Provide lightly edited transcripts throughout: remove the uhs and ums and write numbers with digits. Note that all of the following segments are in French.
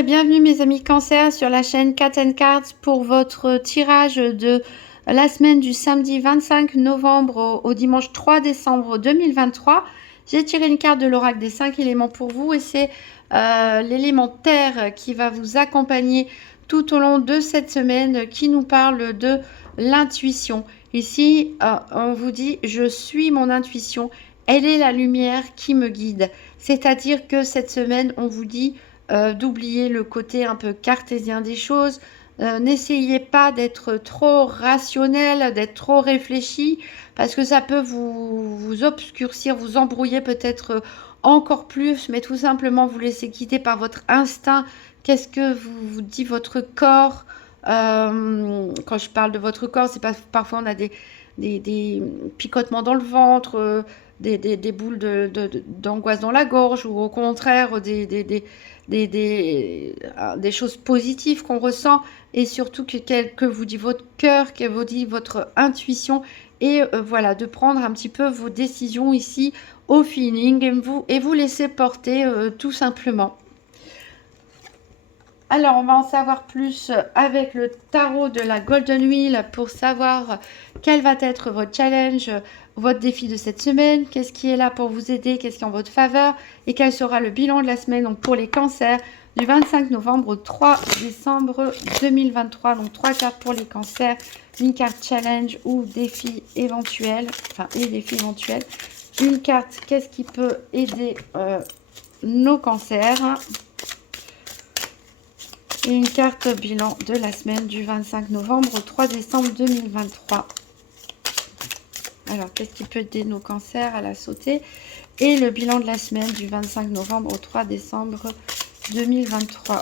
et bienvenue mes amis Cancer sur la chaîne Cat Cards pour votre tirage de la semaine du samedi 25 novembre au dimanche 3 décembre 2023. J'ai tiré une carte de l'oracle des 5 éléments pour vous et c'est l'élément terre qui va vous accompagner tout au long de cette semaine qui nous parle de l'intuition. Ici, on vous dit « je suis mon intuition ». Elle est la lumière qui me guide. C'est-à-dire que cette semaine, on vous dit d'oublier le côté un peu cartésien des choses. N'essayez pas d'être trop rationnel, d'être trop réfléchi, parce que ça peut vous obscurcir, vous embrouiller peut-être encore plus, mais tout simplement vous laisser guider par votre instinct. Qu'est-ce que vous dit votre corps? Quand je parle de votre corps, c'est pas parfois on a des picotements dans le ventre, des boules d'angoisse dans la gorge, ou au contraire des choses positives qu'on ressent, et surtout que vous dit votre cœur, que vous dit votre intuition, et voilà, de prendre un petit peu vos décisions ici au feeling et vous laisser porter tout simplement. Alors, on va en savoir plus avec le tarot de la Golden Wheel pour savoir quel va être votre challenge, votre défi de cette semaine, qu'est-ce qui est là pour vous aider, qu'est-ce qui est en votre faveur et quel sera le bilan de la semaine donc pour les cancers du 25 novembre au 3 décembre 2023. Donc 3 cartes pour les cancers, une carte challenge ou défi éventuel, enfin et défi éventuel. Une carte, qu'est-ce qui peut aider nos cancers? Et une carte bilan de la semaine du 25 novembre au 3 décembre 2023. Alors, qu'est-ce qui peut aider nos cancers à la sauter? Et le bilan de la semaine du 25 novembre au 3 décembre 2023.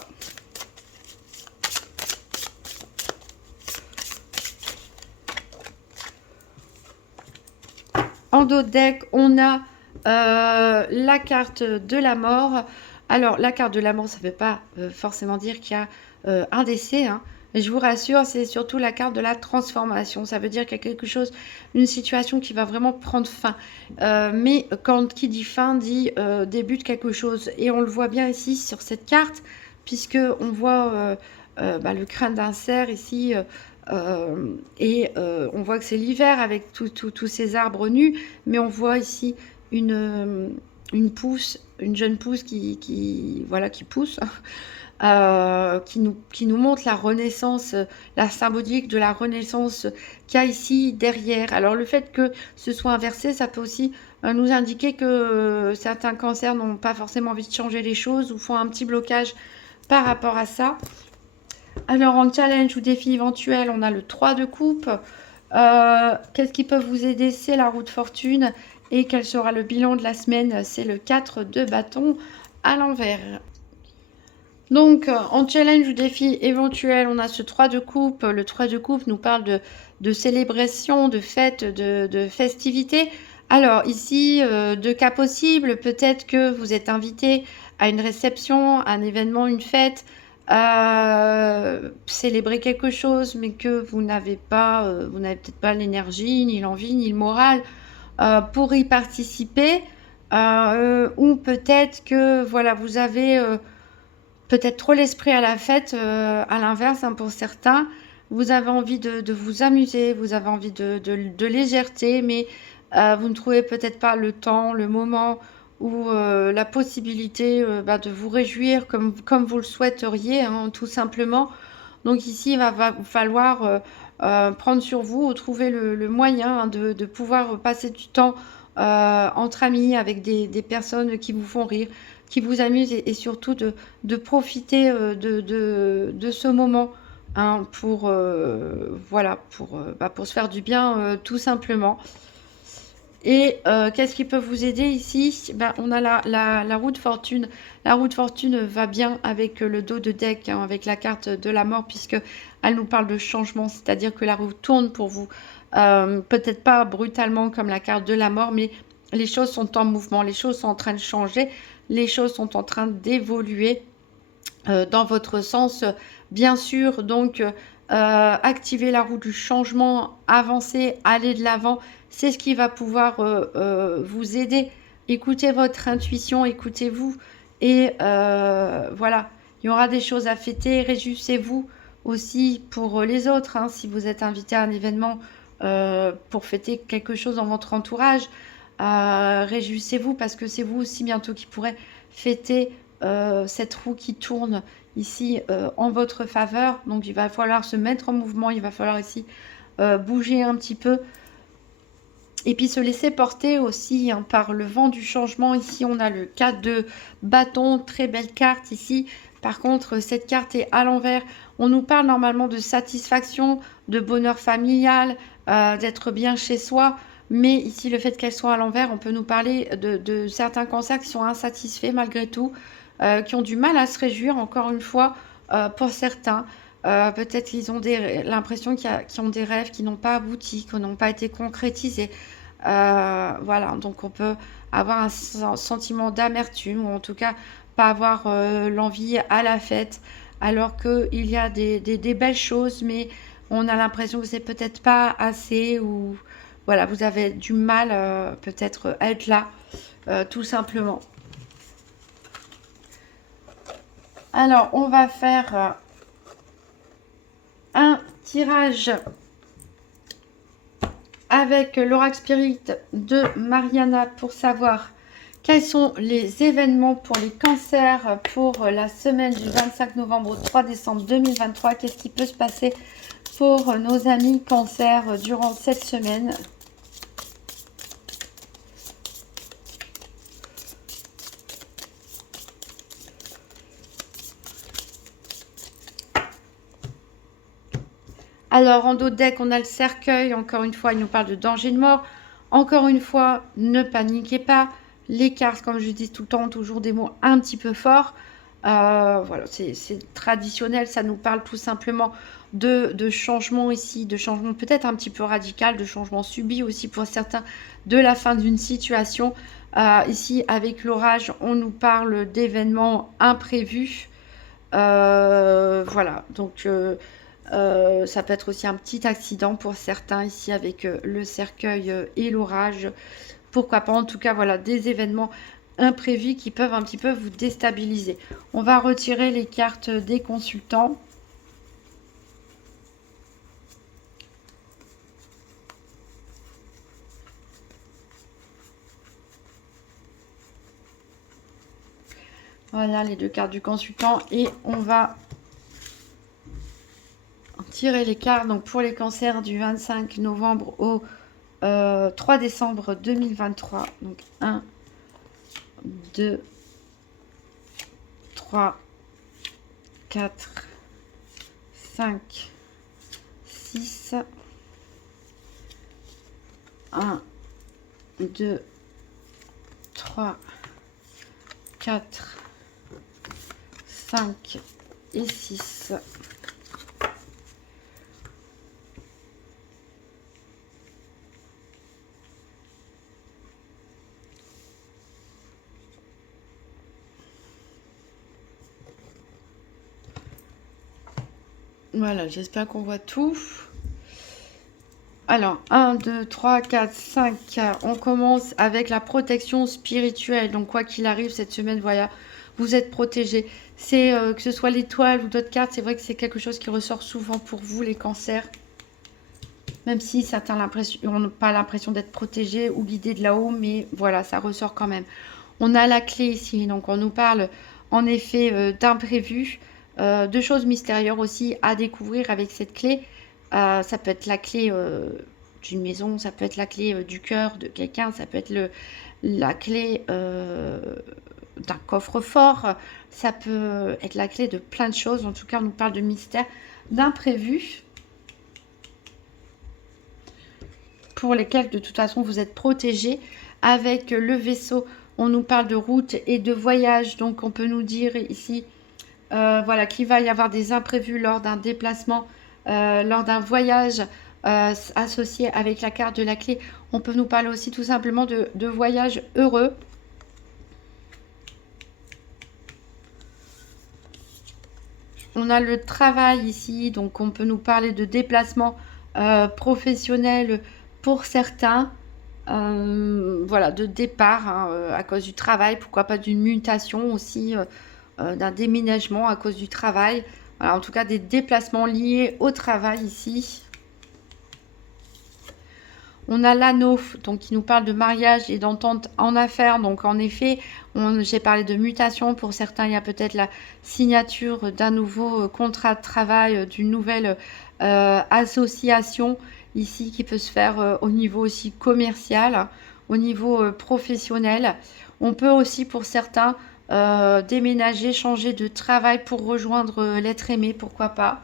En dos de deck, on a la carte de la mort. Alors, la carte de la mort, ça ne veut pas forcément dire qu'il y a un décès. Hein. Je vous rassure, c'est surtout la carte de la transformation. Ça veut dire qu'il y a quelque chose, une situation qui va vraiment prendre fin. Mais qui dit fin, dit début de quelque chose. Et on le voit bien ici sur cette carte, puisqu'on voit le crâne d'un cerf ici. On voit que c'est l'hiver avec tous ces arbres nus. Mais on voit ici une pousse, une jeune pousse qui pousse, qui nous montre la renaissance, la symbolique de la renaissance qu'il y a ici derrière. Alors le fait que ce soit inversé, ça peut aussi nous indiquer que certains cancers n'ont pas forcément envie de changer les choses ou font un petit blocage par rapport à ça. Alors en challenge ou défi éventuel, on a le 3 de coupe. Qu'est-ce qui peut vous aider? C'est la roue de fortune. Et quel sera le bilan de la semaine? C'est le 4 de bâton à l'envers. Donc, en challenge ou défi éventuel, on a ce 3 de coupe. Le 3 de coupe nous parle de célébration, de fête, de festivité. Alors, ici, deux cas possibles. Peut-être que vous êtes invité à une réception, un événement, une fête, célébrer quelque chose, mais que vous n'avez peut-être pas l'énergie, ni l'envie, ni le moral pour y participer, ou peut-être que voilà, vous avez peut-être trop l'esprit à la fête, à l'inverse hein, pour certains, vous avez envie de vous amuser, vous avez envie de légèreté, mais vous ne trouvez peut-être pas le temps, le moment ou la possibilité de vous réjouir comme vous le souhaiteriez, hein, tout simplement. Donc ici, il va falloir prendre sur vous ou trouver le moyen hein, de pouvoir passer du temps entre amis avec des personnes qui vous font rire, qui vous amusent et surtout de profiter de ce moment hein, pour se faire du bien tout simplement. Et qu'est-ce qui peut vous aider ici? On a la roue de fortune. La roue de fortune va bien avec le dos de deck, hein, avec la carte de la mort, puisqu'elle nous parle de changement, c'est-à-dire que la roue tourne pour vous. Peut-être pas brutalement comme la carte de la mort, mais les choses sont en mouvement, les choses sont en train de changer, les choses sont en train d'évoluer dans votre sens, bien sûr. Donc, activer la roue du changement, avancer, aller de l'avant, c'est ce qui va pouvoir vous aider. Écoutez votre intuition, écoutez-vous et voilà. Il y aura des choses à fêter. Réjouissez-vous aussi pour les autres, hein, si vous êtes invité à un événement pour fêter quelque chose dans votre entourage. Réjouissez-vous parce que c'est vous aussi bientôt qui pourrez fêter cette roue qui tourne ici en votre faveur. Donc il va falloir se mettre en mouvement, il va falloir ici bouger un petit peu. Et puis se laisser porter aussi, hein, par le vent du changement. Ici, on a le 4 de bâton, très belle carte ici. Par contre, cette carte est à l'envers. On nous parle normalement de satisfaction, de bonheur familial, d'être bien chez soi. Mais ici, le fait qu'elle soit à l'envers, on peut nous parler de certains cancers qui sont insatisfaits malgré tout, qui ont du mal à se réjouir, encore une fois, pour certains. Peut-être qu'ils ont l'impression qu'ils ont des rêves qui n'ont pas abouti, qui n'ont pas été concrétisés. Voilà, donc on peut avoir un sentiment d'amertume ou en tout cas pas avoir l'envie à la fête alors qu'il y a des belles choses, mais on a l'impression que c'est peut-être pas assez ou voilà, vous avez du mal peut-être à être là, tout simplement. Alors, on va faire un tirage avec l'oracle spirit de Mariana pour savoir quels sont les événements pour les cancers pour la semaine du 25 novembre au 3 décembre 2023. Qu'est-ce qui peut se passer pour nos amis cancers durant cette semaine? Alors, en dos de deck, on a le cercueil. Encore une fois, il nous parle de danger de mort. Encore une fois, ne paniquez pas. Les cartes, comme je dis tout le temps, toujours des mots un petit peu forts. Voilà, c'est traditionnel. Ça nous parle tout simplement de changement ici, de changement peut-être un petit peu radical, de changement subi aussi pour certains, de la fin d'une situation. Ici, avec l'orage, on nous parle d'événements imprévus. Voilà, donc ça peut être aussi un petit accident pour certains ici avec le cercueil et l'orage. Pourquoi pas, en tout cas, voilà, des événements imprévus qui peuvent un petit peu vous déstabiliser. On va retirer les cartes des consultants. Voilà les deux cartes du consultant et on va tirer les cartes donc pour les cancers du 25 novembre au 3 décembre 2023. Donc 1, 2, 3, 4, 5, 6, 1, 2, 3, 4, 5 et 6. Voilà, j'espère qu'on voit tout. Alors, 1, 2, 3, 4, 5. On commence avec la protection spirituelle. Donc, quoi qu'il arrive, cette semaine, voilà, vous êtes protégés. C'est que ce soit l'étoile ou d'autres cartes, c'est vrai que c'est quelque chose qui ressort souvent pour vous, les cancers. Même si certains n'ont pas l'impression d'être protégés ou guidés de là-haut, mais voilà, ça ressort quand même. On a la clé ici, donc on nous parle en effet d'imprévus, de choses mystérieuses aussi à découvrir avec cette clé. Ça peut être la clé d'une maison, ça peut être la clé du cœur de quelqu'un, ça peut être la clé d'un coffre-fort, ça peut être la clé de plein de choses. En tout cas, on nous parle de mystère, d'imprévus, pour lesquels de toute façon vous êtes protégés. Avec le vaisseau, on nous parle de route et de voyage, donc on peut nous dire ici voilà, qu'il va y avoir des imprévus lors d'un déplacement, lors d'un voyage associé avec la carte de la clé. On peut nous parler aussi tout simplement de voyage heureux. On a le travail ici, donc on peut nous parler de déplacement professionnel pour certains. Voilà, de départ hein, à cause du travail, pourquoi pas d'une mutation aussi d'un déménagement à cause du travail. Voilà, en tout cas des déplacements liés au travail ici. On a l'anneau, donc qui nous parle de mariage et d'entente en affaires. Donc en effet, j'ai parlé de mutation. Pour certains, il y a peut-être la signature d'un nouveau contrat de travail, d'une nouvelle association ici qui peut se faire au niveau aussi commercial, au niveau professionnel. On peut aussi pour certains déménager, changer de travail pour rejoindre l'être aimé, pourquoi pas.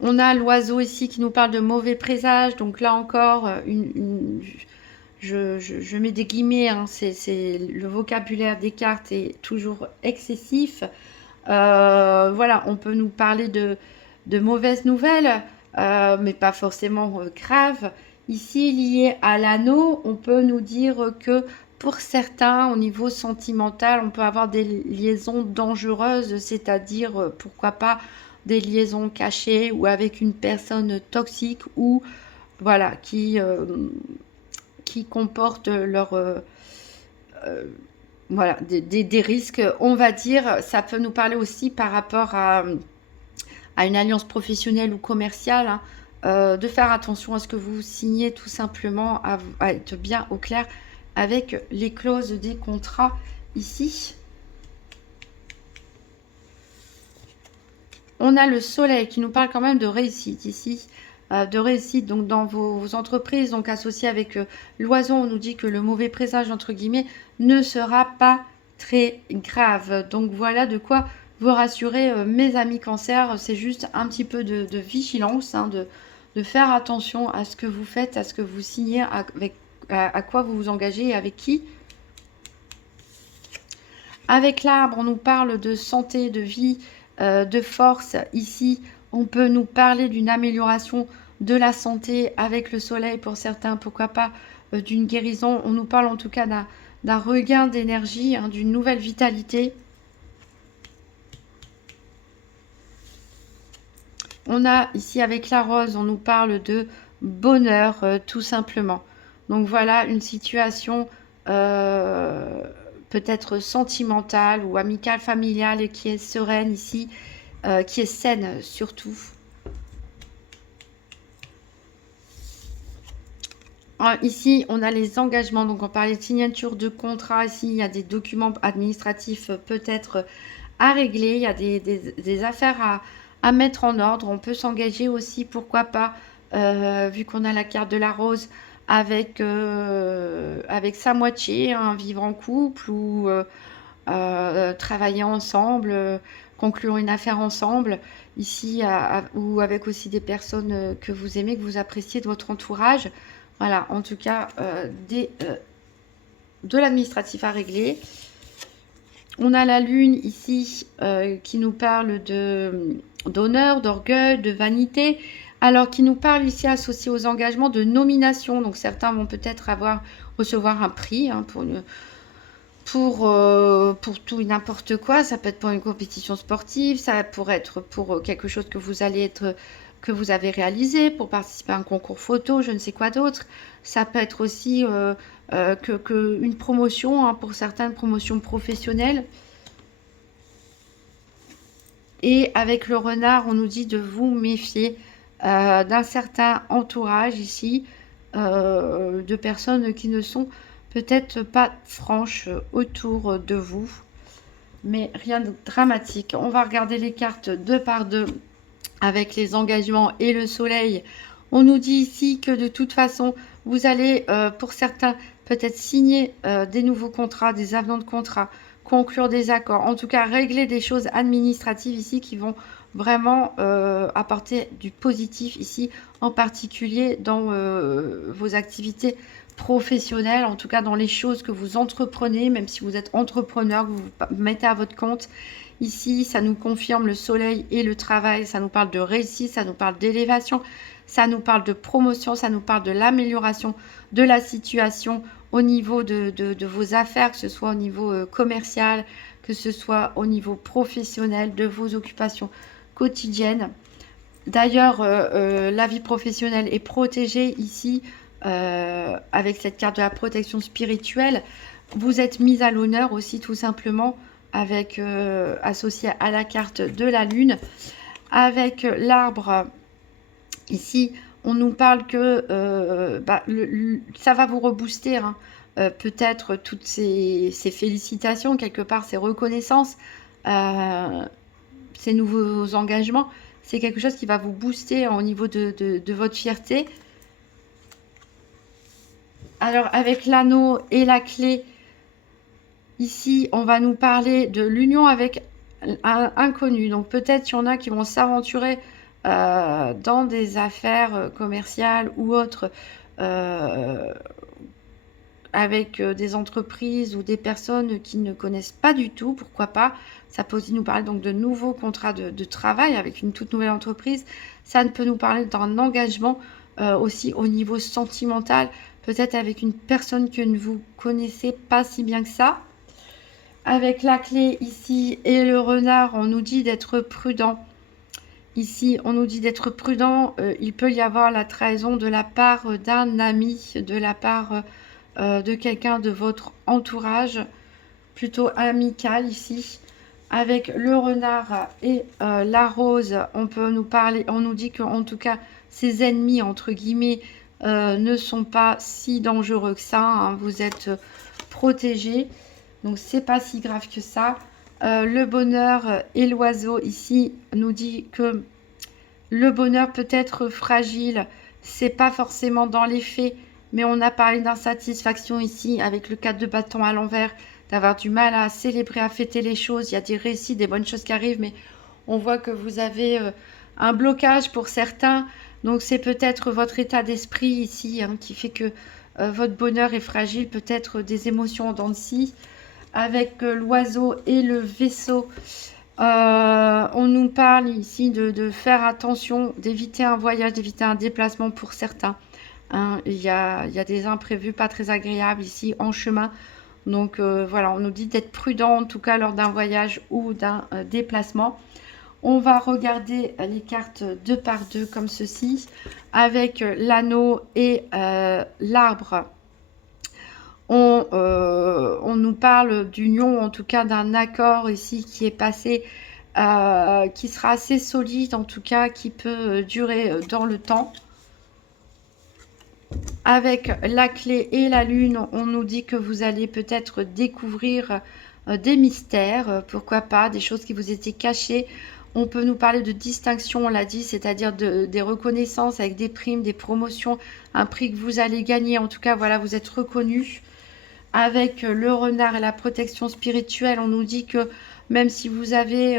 On a l'oiseau ici qui nous parle de mauvais présages. Donc là encore, je mets des guillemets. Hein, le vocabulaire des cartes est toujours excessif. Voilà, on peut nous parler de mauvaises nouvelles, mais pas forcément graves. Ici, lié à l'anneau, on peut nous dire que pour certains, au niveau sentimental, on peut avoir des liaisons dangereuses, c'est-à-dire, pourquoi pas, des liaisons cachées ou avec une personne toxique ou voilà, qui comporte voilà, des risques, on va dire. Ça peut nous parler aussi par rapport à une alliance professionnelle ou commerciale, hein, de faire attention à ce que vous signez, tout simplement, à être bien au clair avec les clauses des contrats ici. On a le soleil qui nous parle quand même de réussite ici, de réussite donc dans vos entreprises, donc associé avec l'oiseau, on nous dit que le mauvais présage entre guillemets ne sera pas très grave. Donc voilà de quoi vous rassurer, mes amis cancer. C'est juste un petit peu de vigilance, hein, de faire attention à ce que vous faites, à ce que vous signez, à quoi vous vous engagez et avec qui. Avec l'arbre, on nous parle de santé, de vie, de force. Ici, on peut nous parler d'une amélioration de la santé avec le soleil pour certains, pourquoi pas d'une guérison. On nous parle en tout cas d'un regain d'énergie, hein, d'une nouvelle vitalité. On a ici avec la rose, on nous parle de bonheur, tout simplement. Donc voilà une situation peut-être sentimentale ou amicale, familiale et qui est sereine ici, qui est saine surtout. Ici, on a les engagements, donc on parlait de signature de contrat. Ici, il y a des documents administratifs peut-être à régler, il y a des affaires à mettre en ordre. On peut s'engager aussi, pourquoi pas, vu qu'on a la carte de la rose, avec sa moitié, hein, vivre en couple ou travailler ensemble, conclure une affaire ensemble, ici, ou avec aussi des personnes que vous aimez, que vous appréciez de votre entourage. Voilà, en tout cas, de l'administratif à régler. On a la lune ici qui nous parle d'honneur, d'orgueil, de vanité. Alors, qui nous parle ici associé aux engagements de nomination. Donc, certains vont peut-être recevoir un prix, hein, pour tout et n'importe quoi. Ça peut être pour une compétition sportive, ça pourrait être pour quelque chose que vous avez réalisé, pour participer à un concours photo, je ne sais quoi d'autre. Ça peut être aussi une promotion, hein, pour certaines promotions professionnelles. Et avec le renard, on nous dit de vous méfier d'un certain entourage ici, de personnes qui ne sont peut-être pas franches autour de vous, mais rien de dramatique. On va regarder les cartes deux par deux avec les engagements et le soleil. On nous dit ici que de toute façon, vous allez, pour certains, peut-être signer des nouveaux contrats, des avenants de contrats, conclure des accords, en tout cas régler des choses administratives ici qui vont vraiment apporter du positif ici, en particulier dans vos activités professionnelles, en tout cas dans les choses que vous entreprenez, même si vous êtes entrepreneur, que vous vous mettez à votre compte. Ici, ça nous confirme le soleil et le travail, ça nous parle de réussite, ça nous parle d'élévation, ça nous parle de promotion, ça nous parle de l'amélioration de la situation au niveau de vos affaires, que ce soit au niveau commercial, que ce soit au niveau professionnel, de vos occupations quotidiennes. D'ailleurs, la vie professionnelle est protégée ici avec cette carte de la protection spirituelle. vous êtes mis à l'honneur aussi tout simplement avec associé à la carte de la lune. Avec l'arbre, ici, on nous parle que ça va vous rebooster, hein. Peut-être toutes ces félicitations, quelque part, ces reconnaissances, euh, ces nouveaux engagements. C'est quelque chose qui va vous booster au niveau de votre fierté. Alors, avec l'anneau et la clé, ici, on va nous parler de l'union avec un inconnu. Donc, peut-être il y en a qui vont s'aventurer dans des affaires commerciales ou autres euh, avec des entreprises ou des personnes qui ne connaissent pas du tout. Pourquoi pas? Ça peut aussi nous parler donc de nouveaux contrats de travail avec une toute nouvelle entreprise. Ça peut nous parler d'un engagement aussi au niveau sentimental, peut-être avec une personne que vous connaissez pas si bien que ça. Avec la clé ici et le renard, on nous dit d'être prudent. Ici, on nous dit d'être prudent. Il peut y avoir la trahison de la part d'un ami, de la part de quelqu'un de votre entourage, plutôt amical ici. Avec le renard et la rose, on peut nous parler, on nous dit qu'en tout cas, ses ennemis, entre guillemets, ne sont pas si dangereux que ça, hein. Vous êtes protégés. Donc c'est pas si grave que ça. Le bonheur et l'oiseau ici nous dit que le bonheur peut être fragile. C'est pas forcément dans les faits, mais on a parlé d'insatisfaction ici avec le 4 de bâton à l'envers, d'avoir du mal à célébrer, à fêter les choses. Il y a des récits, des bonnes choses qui arrivent, mais on voit que vous avez un blocage pour certains. Donc c'est peut-être votre état d'esprit ici, hein, qui fait que votre bonheur est fragile, peut-être des émotions en dents de scie. Avec l'oiseau et le vaisseau, on nous parle ici de faire attention, d'éviter un voyage, d'éviter un déplacement pour certains, hein. Il y a des imprévus pas très agréables ici en chemin. Donc voilà, on nous dit d'être prudent en tout cas lors d'un voyage ou d'un déplacement. On va regarder les cartes deux par deux comme ceci, avec l'anneau et l'arbre. On nous parle d'union, en tout cas d'un accord ici qui est passé, qui sera assez solide, en tout cas qui peut durer dans le temps. Avec la clé et la lune, on nous dit que vous allez peut-être découvrir des mystères, pourquoi pas, des choses qui vous étaient cachées. On peut nous parler de distinction, on l'a dit, c'est-à-dire des reconnaissances avec des primes, des promotions, un prix que vous allez gagner. En tout cas, voilà, vous êtes reconnu. Avec le renard et la protection spirituelle, on nous dit que même si vous avez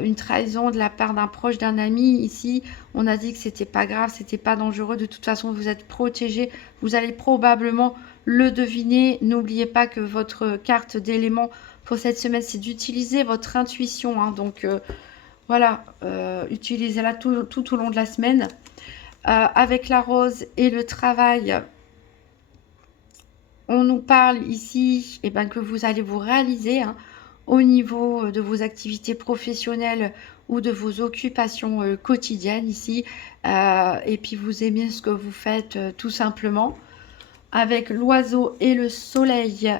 une trahison de la part d'un proche, d'un ami, ici, on a dit que c'était pas grave, c'était pas dangereux. De toute façon, vous êtes protégé. Vous allez probablement le deviner. N'oubliez pas que votre carte d'élément pour cette semaine, c'est d'utiliser votre intuition, hein. Donc voilà, utilisez-la tout au long de la semaine. Avec la rose et le travail, on nous parle ici que vous allez vous réaliser, hein, au niveau de vos activités professionnelles ou de vos occupations quotidiennes ici. Et puis vous aimez ce que vous faites tout simplement. Avec l'oiseau et le soleil,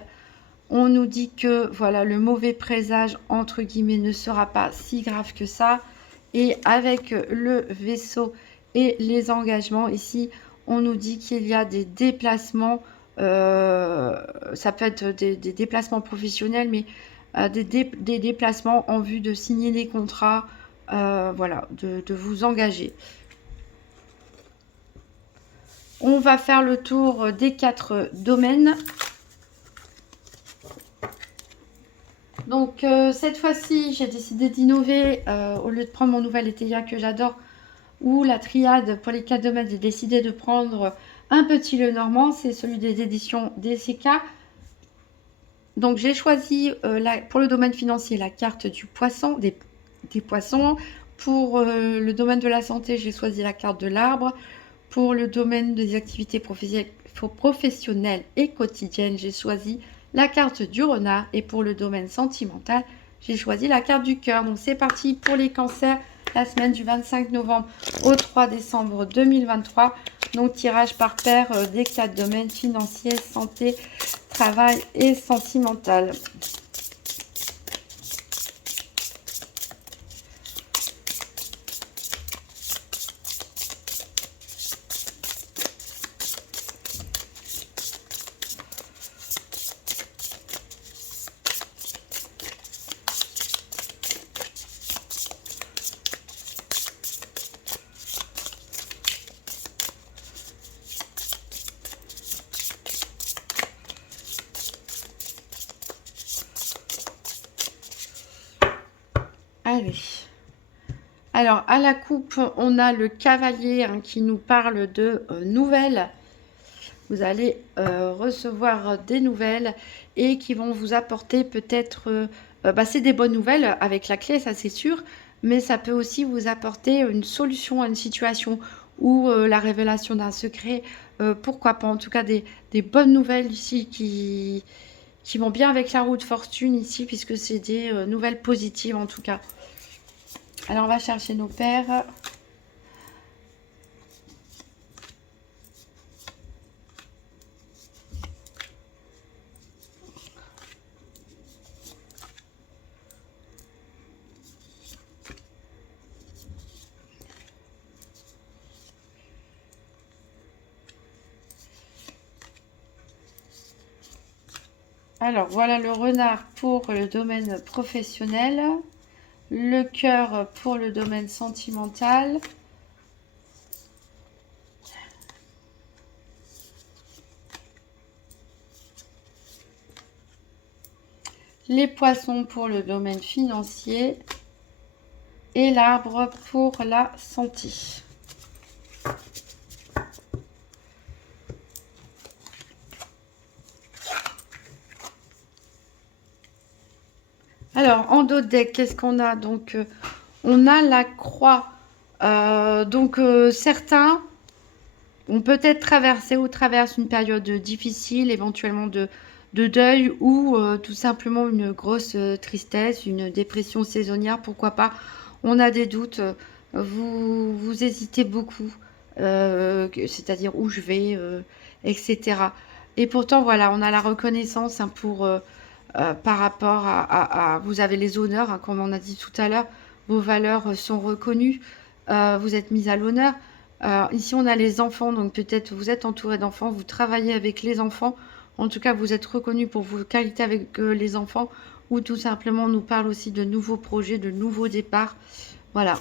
on nous dit que voilà, le mauvais présage, entre guillemets, ne sera pas si grave que ça. Et avec le vaisseau et les engagements, ici, on nous dit qu'il y a des déplacements. Ça peut être des déplacements professionnels, mais des déplacements en vue de signer des contrats, voilà, de vous engager. On va faire le tour des 4 domaines. Donc cette fois-ci, j'ai décidé d'innover. Au lieu de prendre mon nouvel Eteia que j'adore, ou la triade pour les 4 domaines, j'ai décidé de prendre un petit Lenormand. C'est celui des éditions DCK. Donc j'ai choisi pour le domaine financier la carte du poisson, des poissons. Pour le domaine de la santé, j'ai choisi la carte de l'arbre. Pour le domaine des activités professionnelles et quotidiennes, j'ai choisi la carte du renard. Et pour le domaine sentimental, j'ai choisi la carte du cœur. Donc c'est parti pour les cancers, la semaine du 25 novembre au 3 décembre 2023. Donc tirage par paire des 4 domaines financiers, santé, travail et sentimental. Allez. Alors, à la coupe, on a le cavalier qui nous parle de nouvelles. Vous allez recevoir des nouvelles et qui vont vous apporter peut-être... c'est des bonnes nouvelles avec la clé, ça c'est sûr. Mais ça peut aussi vous apporter une solution à une situation ou la révélation d'un secret. Pourquoi pas, en tout cas, des bonnes nouvelles ici qui vont bien avec la roue de fortune ici, puisque c'est des nouvelles positives en tout cas. Alors, on va chercher nos paires. Alors, voilà le renard pour le domaine professionnel, le cœur pour le domaine sentimental, les poissons pour le domaine financier et l'arbre pour la santé. Alors, en dos de deck, qu'est-ce qu'on a? Donc, on a la croix. Certains ont peut-être traversé ou traversent une période difficile, éventuellement de deuil ou tout simplement une grosse tristesse, une dépression saisonnière, pourquoi pas. On a des doutes, vous hésitez beaucoup, c'est-à-dire où je vais, etc. Et pourtant, voilà, on a la reconnaissance par rapport vous avez les honneurs, comme on a dit tout à l'heure, vos valeurs sont reconnues, vous êtes mis à l'honneur. Ici, on a les enfants, donc peut-être vous êtes entouré d'enfants, vous travaillez avec les enfants. En tout cas, vous êtes reconnu pour vos qualités avec les enfants, ou tout simplement, on nous parle aussi de nouveaux projets, de nouveaux départs. Voilà.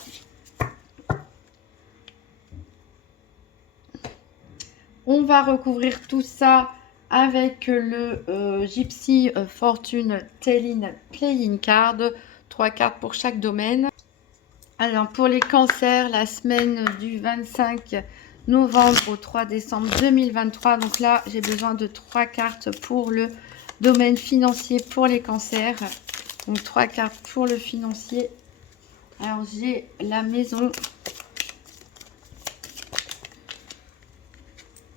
On va recouvrir tout ça avec le Gypsy Fortune Telling Playing Card. 3 cartes pour chaque domaine. Alors, pour les cancers, la semaine du 25 novembre au 3 décembre 2023. Donc là, j'ai besoin de 3 cartes pour le domaine financier pour les cancers. Donc, 3 cartes pour le financier. Alors, j'ai la maison.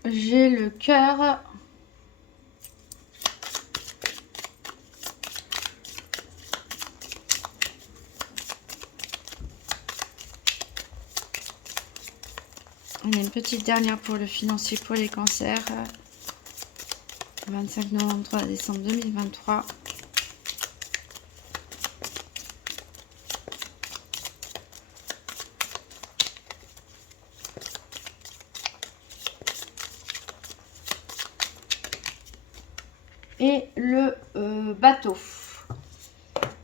J'ai le cœur. Il y a une petite dernière pour le financier pour les cancers. 25 novembre, 3 décembre 2023. Et le bateau.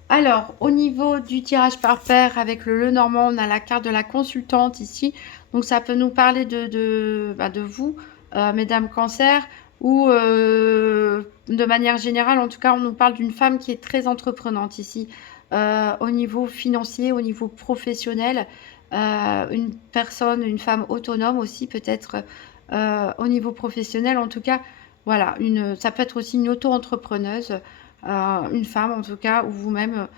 Alors, au niveau du tirage par paire avec le Lenormand, on a la carte de la consultante ici. Donc, ça peut nous parler de vous, mesdames Cancer, ou de manière générale, en tout cas, on nous parle d'une femme qui est très entreprenante ici, au niveau financier, au niveau professionnel. Une personne, une femme autonome aussi, peut-être au niveau professionnel. En tout cas, voilà, ça peut être aussi une auto-entrepreneuse. Une femme en tout cas, ou vous-même,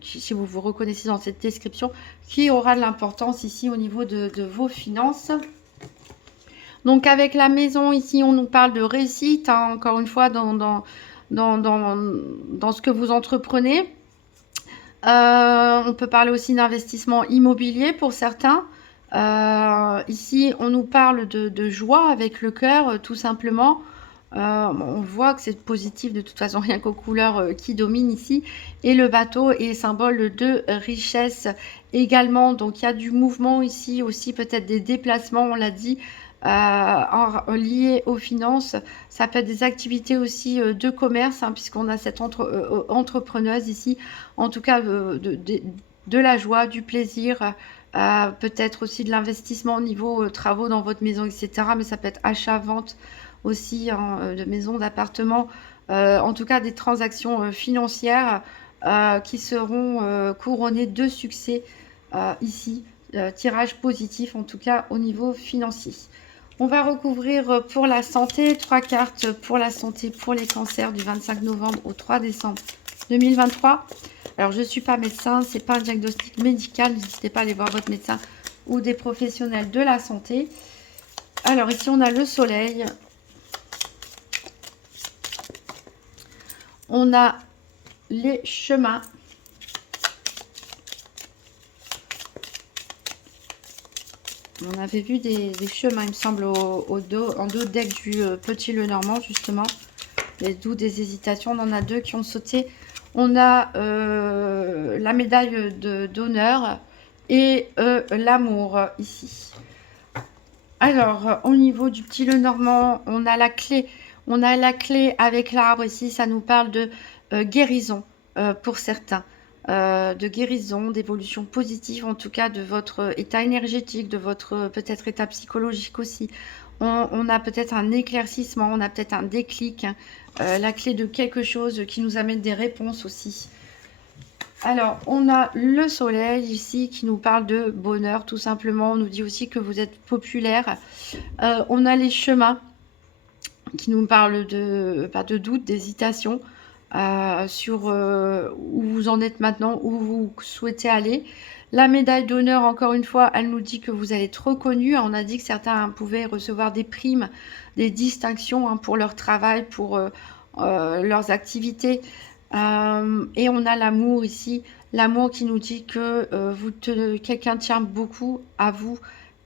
si vous vous reconnaissez dans cette description, qui aura de l'importance ici au niveau de vos finances. Donc avec la maison ici, on nous parle de réussite, encore une fois, dans ce que vous entreprenez. On peut parler aussi d'investissement immobilier pour certains. Ici, on nous parle de joie avec le cœur, tout simplement. On voit que c'est positif de toute façon, rien qu'aux couleurs qui dominent ici. Et le bateau est symbole de richesse également. Donc il y a du mouvement ici aussi, peut-être des déplacements, on l'a dit, liés aux finances. Ça peut être des activités aussi de commerce, hein, puisqu'on a cette entrepreneuse ici. En tout cas, de la joie, du plaisir. Peut-être aussi de l'investissement au niveau travaux dans votre maison, etc. Mais ça peut être achat, vente aussi, hein, de maisons, d'appartements, en tout cas des transactions financières qui seront couronnées de succès ici. Tirage positif en tout cas au niveau financier. On va recouvrir pour la santé, 3 cartes pour la santé pour les cancers du 25 novembre au 3 décembre 2023. Alors je ne suis pas médecin, c'est pas un diagnostic médical, n'hésitez pas à aller voir votre médecin ou des professionnels de la santé. Alors ici on a le soleil, on a les chemins, on avait vu des chemins il me semble en dos deck du petit Lenormand justement, les doutes, des hésitations, on en a 2 qui ont sauté. On a la médaille d'honneur et l'amour ici. Alors, au niveau du petit Lenormand, on a la clé. On a la clé avec l'arbre ici. Ça nous parle de guérison pour certains. De guérison, d'évolution positive, en tout cas de votre état énergétique, de votre peut-être état psychologique aussi. On a peut-être un éclaircissement, on a peut-être un déclic, hein, la clé de quelque chose qui nous amène des réponses aussi. Alors, on a le soleil ici qui nous parle de bonheur, tout simplement. On nous dit aussi que vous êtes populaire. On a les chemins qui nous parlent de doute, d'hésitation sur où vous en êtes maintenant, où vous souhaitez aller. La médaille d'honneur, encore une fois, elle nous dit que vous allez être reconnu. On a dit que certains pouvaient recevoir des primes, des distinctions, hein, pour leur travail, pour leurs activités. Et on a l'amour ici, l'amour qui nous dit que quelqu'un tient beaucoup à vous.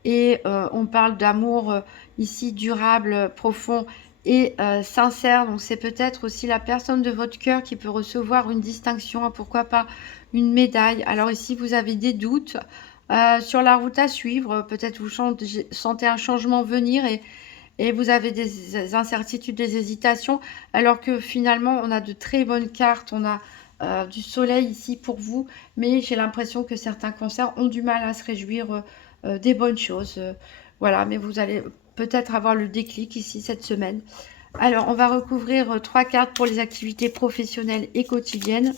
Et on parle d'amour ici durable, profond et sincère. Donc c'est peut-être aussi la personne de votre cœur qui peut recevoir une distinction, hein, pourquoi pas une médaille. Alors ici, vous avez des doutes sur la route à suivre. Peut-être vous sentez un changement venir et vous avez des incertitudes, des hésitations, alors que finalement, on a de très bonnes cartes. On a du soleil ici pour vous, mais j'ai l'impression que certains cancers ont du mal à se réjouir des bonnes choses. Voilà, mais vous allez peut-être avoir le déclic ici cette semaine. Alors, on va recouvrir 3 cartes pour les activités professionnelles et quotidiennes.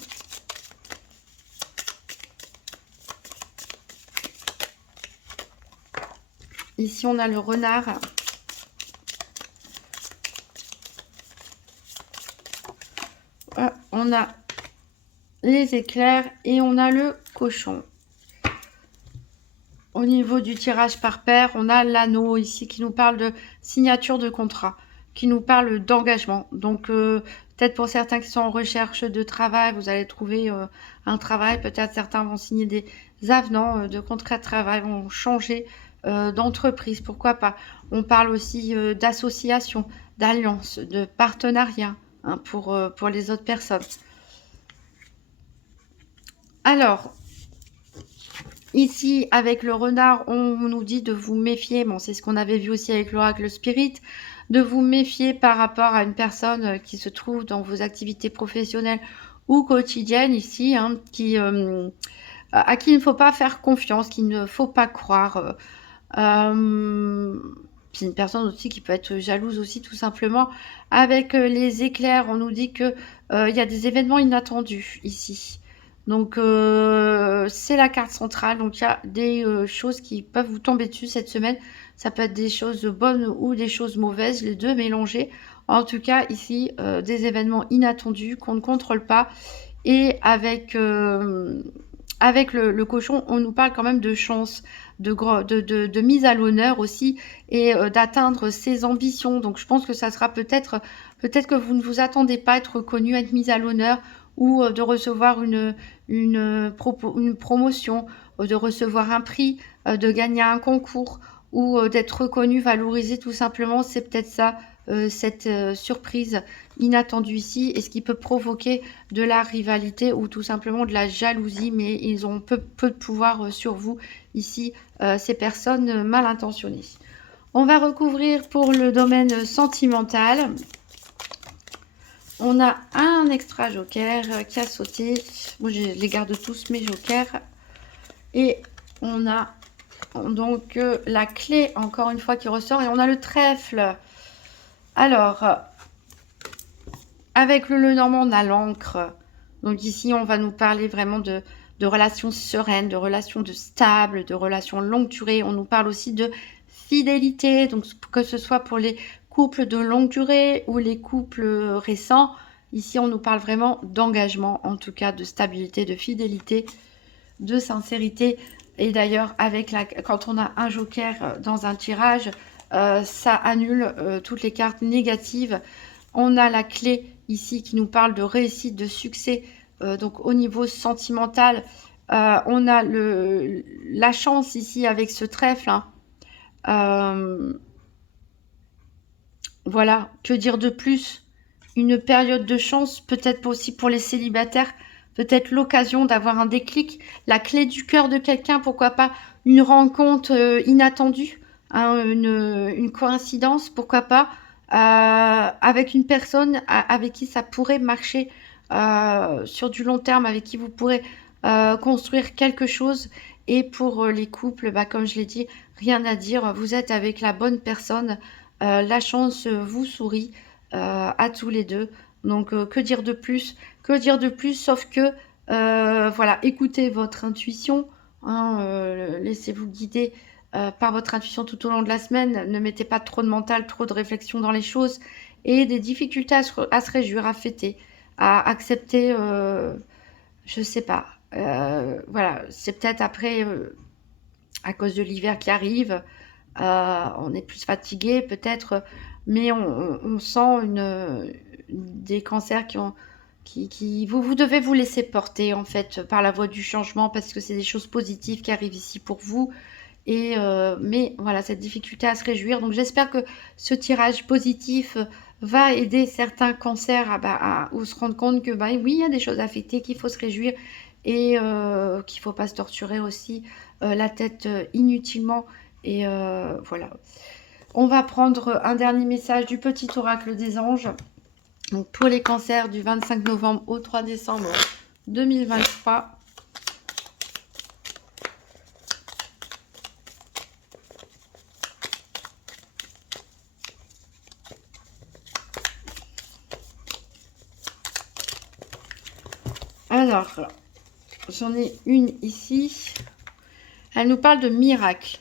Ici, on a le renard. On a les éclairs et on a le cochon. Au niveau du tirage par paire, on a l'anneau ici qui nous parle de signature de contrat, qui nous parle d'engagement. Donc, peut-être pour certains qui sont en recherche de travail, vous allez trouver un travail. Peut-être certains vont signer des avenants de contrat de travail, vont changer d'entreprise, pourquoi pas. On parle aussi d'association, d'alliance, de partenariat, hein, pour les autres personnes. Alors, ici, avec le renard, on nous dit de vous méfier. Bon, c'est ce qu'on avait vu aussi avec l'oracle Spirit. De vous méfier par rapport à une personne qui se trouve dans vos activités professionnelles ou quotidiennes ici, hein, à qui il ne faut pas faire confiance, qu'il ne faut pas croire. C'est une personne aussi qui peut être jalouse aussi, tout simplement. Avec les éclairs, on nous dit que il y a des événements inattendus ici. Donc, c'est la carte centrale. Donc, il y a des choses qui peuvent vous tomber dessus cette semaine. Ça peut être des choses bonnes ou des choses mauvaises, les deux mélangés. En tout cas, ici, des événements inattendus qu'on ne contrôle pas. Et avec le cochon, on nous parle quand même de chance, de mise à l'honneur aussi, et d'atteindre ses ambitions. Donc, je pense que ça sera peut-être que vous ne vous attendez pas à être reconnu, à être mise à l'honneur, ou de recevoir une promotion, de recevoir un prix, de gagner un concours. ou d'être reconnu, valorisé tout simplement. C'est peut-être ça, cette surprise inattendue ici, et ce qui peut provoquer de la rivalité ou tout simplement de la jalousie, mais ils ont peu de pouvoir sur vous ici, ces personnes mal intentionnées. On va recouvrir pour le domaine sentimental. On a un extra joker qui a sauté. Moi, je les garde tous, mes jokers. Et on a donc la clé, encore une fois, qui ressort. Et on a le trèfle. Alors, avec le Normand, on a l'encre. Donc ici, on va nous parler vraiment de relations sereines, de relations stables, de relations longue durée. On nous parle aussi de fidélité. Donc, que ce soit pour les couples de longue durée ou les couples récents, ici, on nous parle vraiment d'engagement, en tout cas de stabilité, de fidélité, de sincérité. Et d'ailleurs, quand on a un joker dans un tirage, ça annule toutes les cartes négatives. On a la clé ici qui nous parle de réussite, de succès, donc au niveau sentimental. On a la chance ici avec ce trèfle, hein. Voilà, que dire de plus? Une période de chance, peut-être aussi pour les célibataires, peut-être l'occasion d'avoir un déclic, la clé du cœur de quelqu'un, pourquoi pas une rencontre inattendue, hein, une coïncidence, pourquoi pas, avec une personne avec qui ça pourrait marcher sur du long terme, avec qui vous pourrez construire quelque chose. Et pour les couples, bah, comme je l'ai dit, rien à dire, vous êtes avec la bonne personne. La chance vous sourit à tous les deux. Donc, que dire de plus? Que dire de plus? Sauf que, voilà, écoutez votre intuition, hein, laissez-vous guider par votre intuition tout au long de la semaine. Ne mettez pas trop de mental, trop de réflexion dans les choses, et des difficultés à se réjouir, à fêter, à accepter, je sais pas. Voilà, c'est peut-être après, à cause de l'hiver qui arrive, on est plus fatigué peut-être, mais on sent des cancers vous devez vous laisser porter en fait par la voie du changement, parce que c'est des choses positives qui arrivent ici pour vous. Et mais voilà, cette difficulté à se réjouir. Donc j'espère que ce tirage positif va aider certains cancers à se rendre compte que bah, oui, il y a des choses à fêter, qu'il faut se réjouir, et qu'il ne faut pas se torturer aussi la tête inutilement. Et voilà. On va prendre un dernier message du petit oracle des anges. Donc pour les cancers du 25 novembre au 3 décembre 2023. Alors, j'en ai une ici. Elle nous parle de miracle.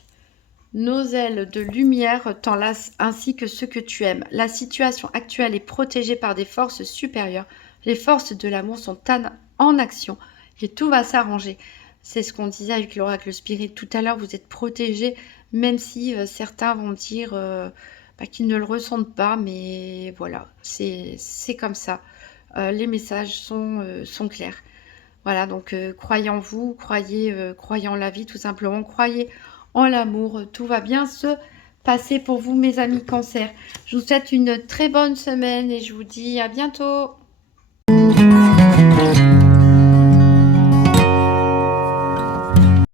Nos ailes de lumière t'enlacent ainsi que ceux que tu aimes. La situation actuelle est protégée par des forces supérieures. Les forces de l'amour sont en action et tout va s'arranger. C'est ce qu'on disait avec l'oracle spirit tout à l'heure. Vous êtes protégés, même si certains vont dire qu'ils ne le ressentent pas. Mais voilà, c'est comme ça. Les messages sont clairs. Voilà, donc croyez en vous, croyez en la vie, tout simplement. Croyez en l'amour. Tout va bien se passer pour vous, mes amis Cancer. Je vous souhaite une très bonne semaine et je vous dis à bientôt.